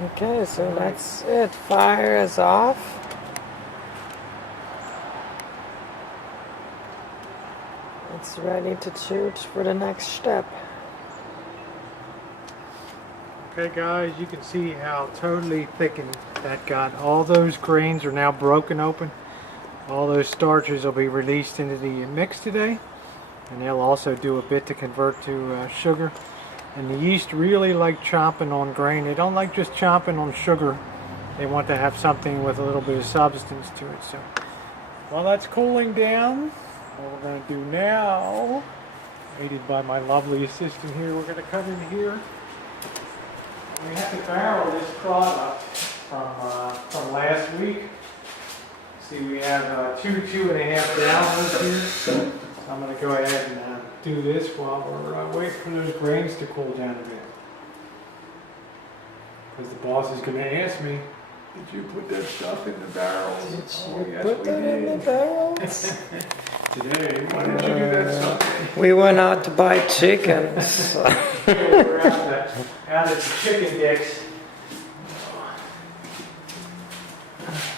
Okay, so that's it. Fire is off. It's ready to shoot for the next step. Okay guys, you can see how totally thickened that got. All those grains are now broken open. All those starches will be released into the mix today, and they'll also do a bit to convert to sugar. And the yeast really like chomping on grain. They don't like just chomping on sugar. They want to have something with a little bit of substance to it. So while that's cooling down, what we're going to do now, aided by my lovely assistant here, we're going to come in here. We have to barrel this product from last week. See, we have 2.5 gallons here. So I'm going to go ahead and do this while we're waiting for those grains to cool down a bit. Because the boss is going to ask me, did you put that stuff in the barrels? Did you put that in the barrels? Today, why did you do that Sunday? We went out to buy chickens. We're out at the chicken dicks.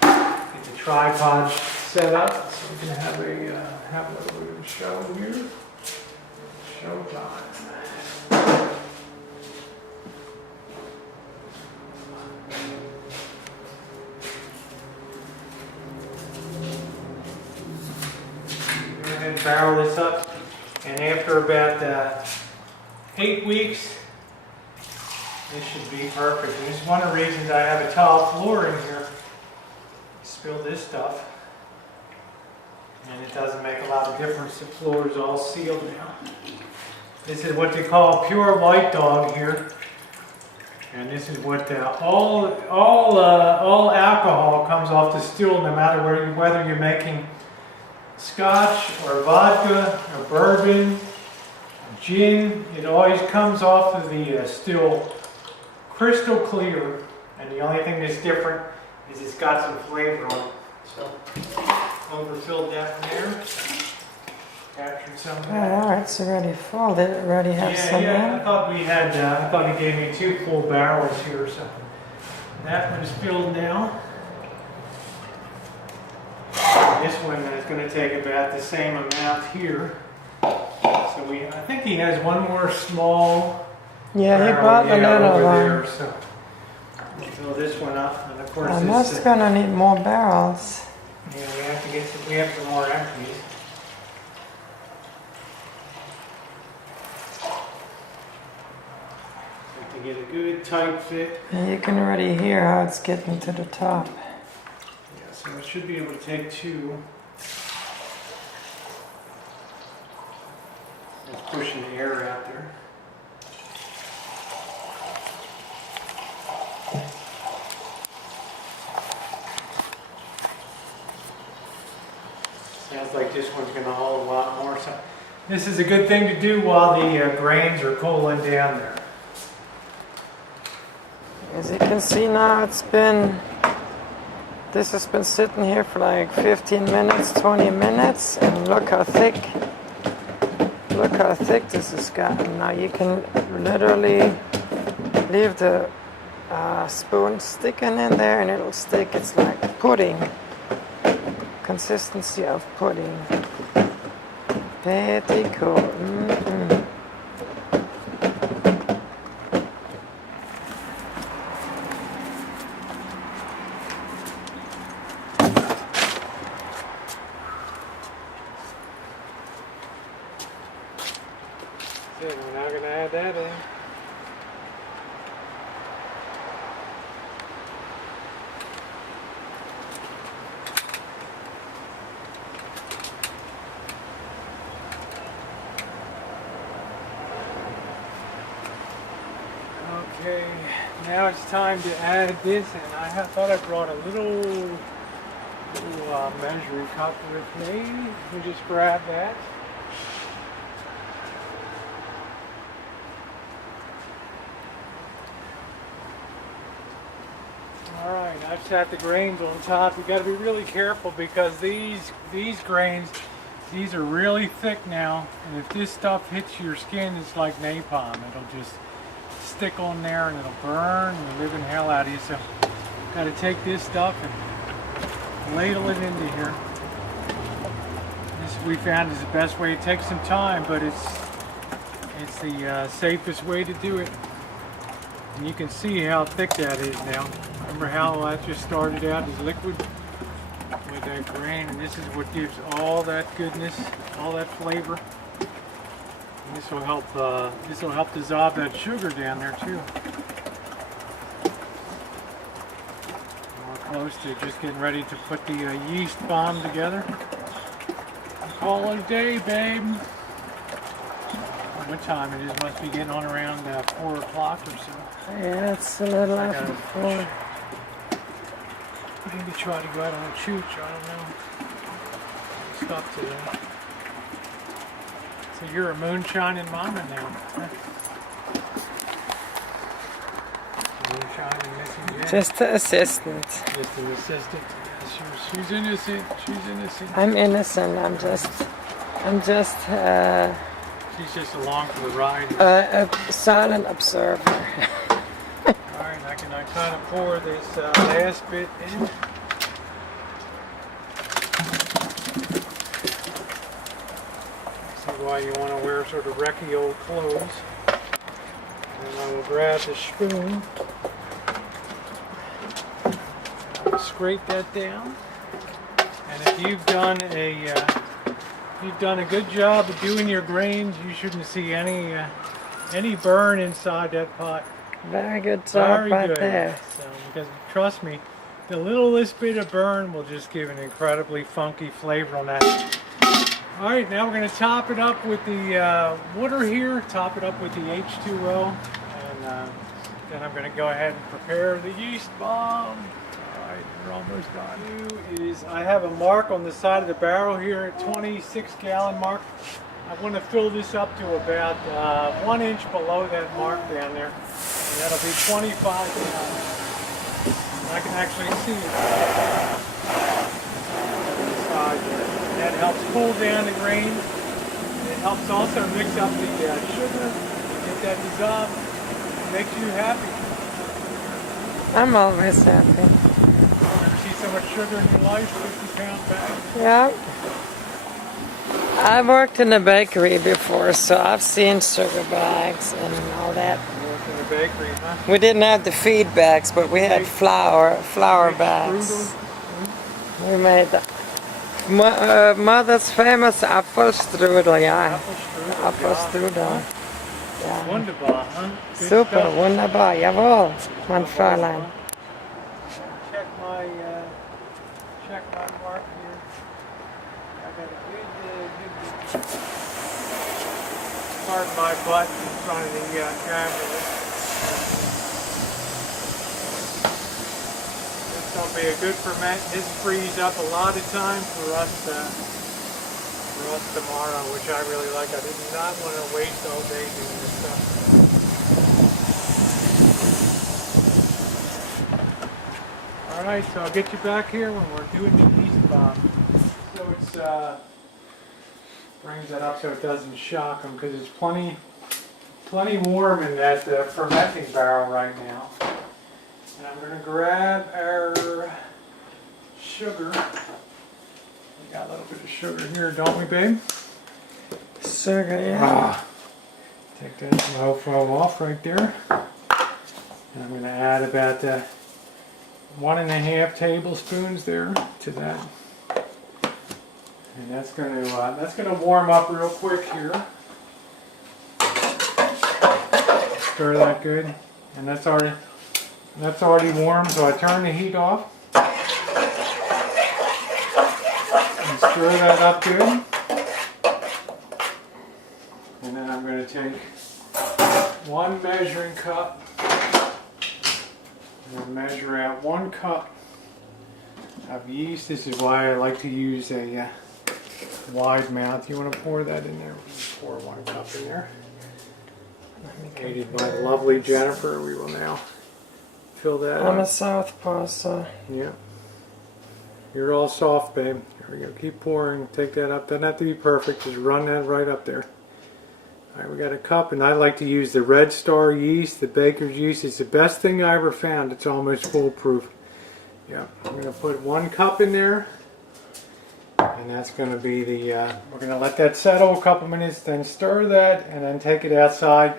Get the tripod set up so we can have a little show here. Showtime. Go ahead and barrel this up, and after about 8 weeks, this should be perfect. And this is one of the reasons I have a tile floor in here. Spill this stuff, and it doesn't make a lot of difference. The floor is all sealed now. This is what they call pure white dog here, and this is what all alcohol comes off the still, no matter whether you're making scotch or vodka or bourbon, gin. It always comes off of the still crystal clear, and the only thing that's different is it's got some flavor on it. So overfilled that in there, captured some of that. Alright, it's already full. Did it already have some I in? thought we had. I thought he gave me 2 full barrels here, so that one's filled now. This one is going to take about the same amount here. So I think he has one more small. Yeah, he bought another over one. there, so we'll fill this one up, and of course I'm just gonna need more barrels. yeah, we have some more empties. So to get a good tight fit. And you can already hear how it's getting to the top. Yeah, so it should be able to take 2. It's pushing the air out there. Sounds like this one's going to hold a lot more. So this is a good thing to do while the grains are cooling down there. As you can see now, this has been sitting here for like 15 minutes, 20 minutes, and look how thick this has gotten. Now you can literally leave the spoon sticking in there and it'll stick. It's like pudding. Consistency of pudding. Pretty cool. So we're now going to add that in. Okay, now it's time to add this, and I thought I brought a little measuring cup with me. We just grab that. All right, I've sat the grains on top. You got to be really careful because these grains, these are really thick now, and if this stuff hits your skin, it's like napalm. It'll just stick on there and it'll burn the living hell out of you. So got to take this stuff and ladle it into here. This we found is the best way. It takes some time, but it's the safest way to do it. And you can see how thick that is now. Remember how that just started out as liquid with that grain, and this is what gives all that goodness, all that flavor. And this will help dissolve that sugar down there too. We're close to just getting ready to put the yeast bomb together. Call it a day, babe. What time it is? Must be getting on around 4 o'clock or so. Yeah, it's a little after 4. I need to try to go out on a chooch. I don't know. Stop today. So you're a moonshining mama now. Huh? Moonshining Missy Jen. Just an assistant. Just an assistant. Yes, she's innocent. She's innocent. I'm innocent. I'm just She's just along for the ride. a silent observer. Alright, I kind of pour this last bit in. See why you want to wear sort of wrecky old clothes. And I will grab the spoon. I'll scrape that down. And if you've done a good job of doing your grains, you shouldn't see any burn inside that pot. Very good job Very right good. there. So, because trust me, the littlest bit of burn will just give an incredibly funky flavor on that. All right, now we're going to top it up with the water here. Top it up with the H2O, and then I'm going to go ahead and prepare the yeast bomb. All right, we're almost done. I have a mark on the side of the barrel here, a 26-gallon mark. I want to fill this up to about 1 inch below that mark down there. And that'll be 25 gallons. And I can actually see it on the side there. And that helps cool down the grain. And it helps also mix up the sugar, get that dissolved. It makes you happy. I'm always happy. Ever see so much sugar in your life? 50-pound bag? Yeah. I worked in a bakery before, so I've seen sugar bags and all that. You work in a bakery, huh? We didn't have the feed bags, but we had flour bags. We made mother's famous Apfelstrudel, yeah. Apfelstrudel. Ja. Wunderbar, huh? Good Super, stuff. wunderbar, jawohl, mein Fräulein. Check my mark here. I got a good pardon my butt in front of the camera. This will be a good ferment. This frees up a lot of time for us tomorrow, which I really like. I did not want to waste all day doing this stuff. Alright, so I'll get you back here when we're doing the yeast bomb. So it's brings that up so it doesn't shock them, because it's plenty warm in that fermenting barrel right now. And I'm going to grab our sugar. We got a little bit of sugar here, don't we, babe? Sugar, yeah. Take that mofo off right there. And I'm going to add about 1.5 tablespoons there to that. And that's going to warm up real quick here. Stir that good. And that's already warm, so I turn the heat off. And stir that up good. And then I'm going to take 1 measuring cup and measure out 1 cup of yeast. This is why I like to use a wide mouth. You want to pour that in there? Pour 1 cup in there. Aided by the lovely Jennifer, we will now fill that I'm a up. southpaw, so Yeah. You're all soft, babe. Here we go. Keep pouring. Take that up. Doesn't have to be perfect. Just run that right up there. Alright, we got a cup, and I like to use the Red Star yeast, the baker's yeast. It's the best thing I ever found. It's almost foolproof. Yeah, I'm going to put 1 cup in there, and that's going to be the, we're going to let that settle a couple minutes, then stir that, and then take it outside,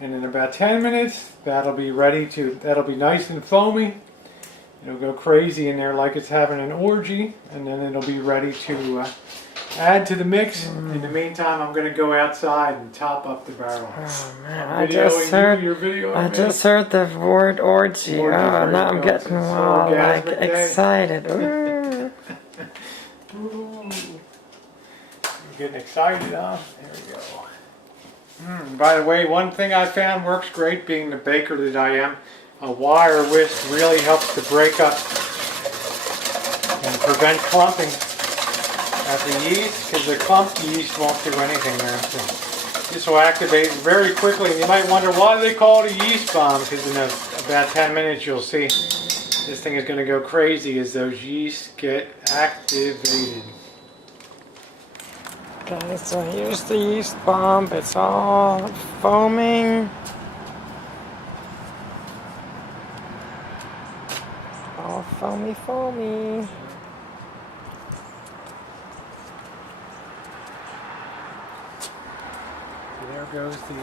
and in about 10 minutes, that'll be nice and foamy. It'll go crazy in there like it's having an orgy, and then it'll be ready to add to the mix. In the meantime, I'm going to go outside and top up the barrel. Oh man, I just heard the word orgy. Oh, now I'm getting all like excited. Ooh. Ooh. You're getting excited, huh? There we go. By the way, one thing I found works great, being the baker that I am. A wire whisk really helps to break up and prevent clumping of the yeast, because the clumped yeast won't do anything there. So this will activate very quickly. And you might wonder why they call it a yeast bomb, because in about 10 minutes you'll see this thing is going to go crazy as those yeasts get activated. Okay, so here's the yeast bomb. It's all foaming. All foamy, foamy. There goes the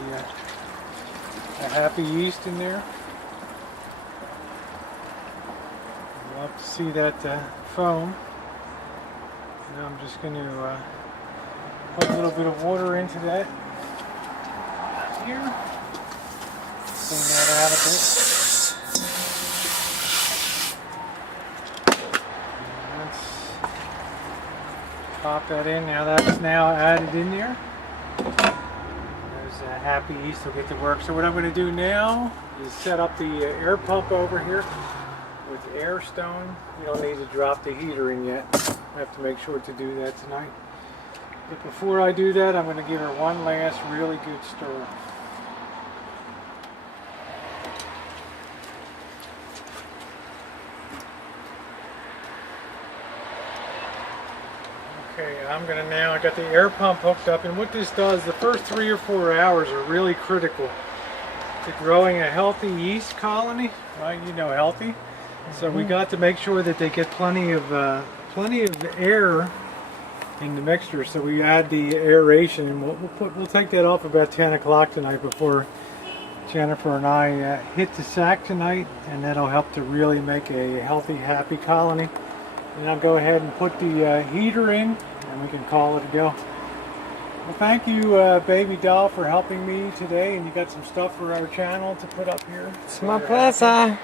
happy yeast in there. You'll love to see that foam. Now I'm just going to put a little bit of water into that here. Clean that out a bit. And let's pop that in. Now that's now added in there. Happy yeast will get to work. So what I'm going to do now is set up the air pump over here with air stone. You don't need to drop the heater in yet. I have to make sure to do that tonight. But before I do that, I'm going to give her one last really good stir. Okay, I got the air pump hooked up, and what this does, the first 3 or 4 hours are really critical to growing a healthy yeast colony, right? You know, healthy. So we got to make sure that they get plenty of air in the mixture. So we add the aeration, and we'll take that off about 10 o'clock tonight before Jennifer and I hit the sack tonight, and that'll help to really make a healthy, happy colony. And I'll go ahead and put the heater in, and we can call it a go. Well, thank you, Baby Doll, for helping me today, and you got some stuff for our channel to put up here. It's my pleasure.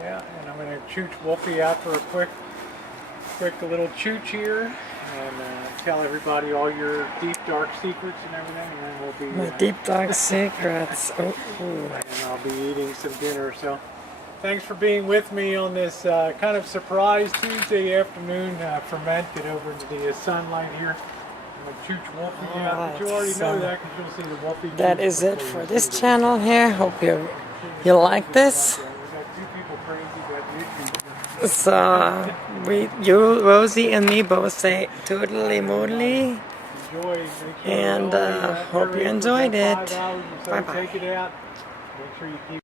Yeah, and I'm going to chooch Wolfie out for a quick little chooch here, and tell everybody all your deep, dark secrets and everything, and then we'll be... My deep, dark secrets. Oh. And I'll be eating some dinner, so... Thanks for being with me on this kind of surprise Tuesday afternoon ferment. Get over into the sunlight here. I'm going to chooch Wolfie out, but you already know that because you'll see the Wolfie. That is it for this channel here. Hope you like this. So you, Rosie, and me both say toodly moodly. And hope you enjoyed it. Bye bye. Take it out. Make sure you keep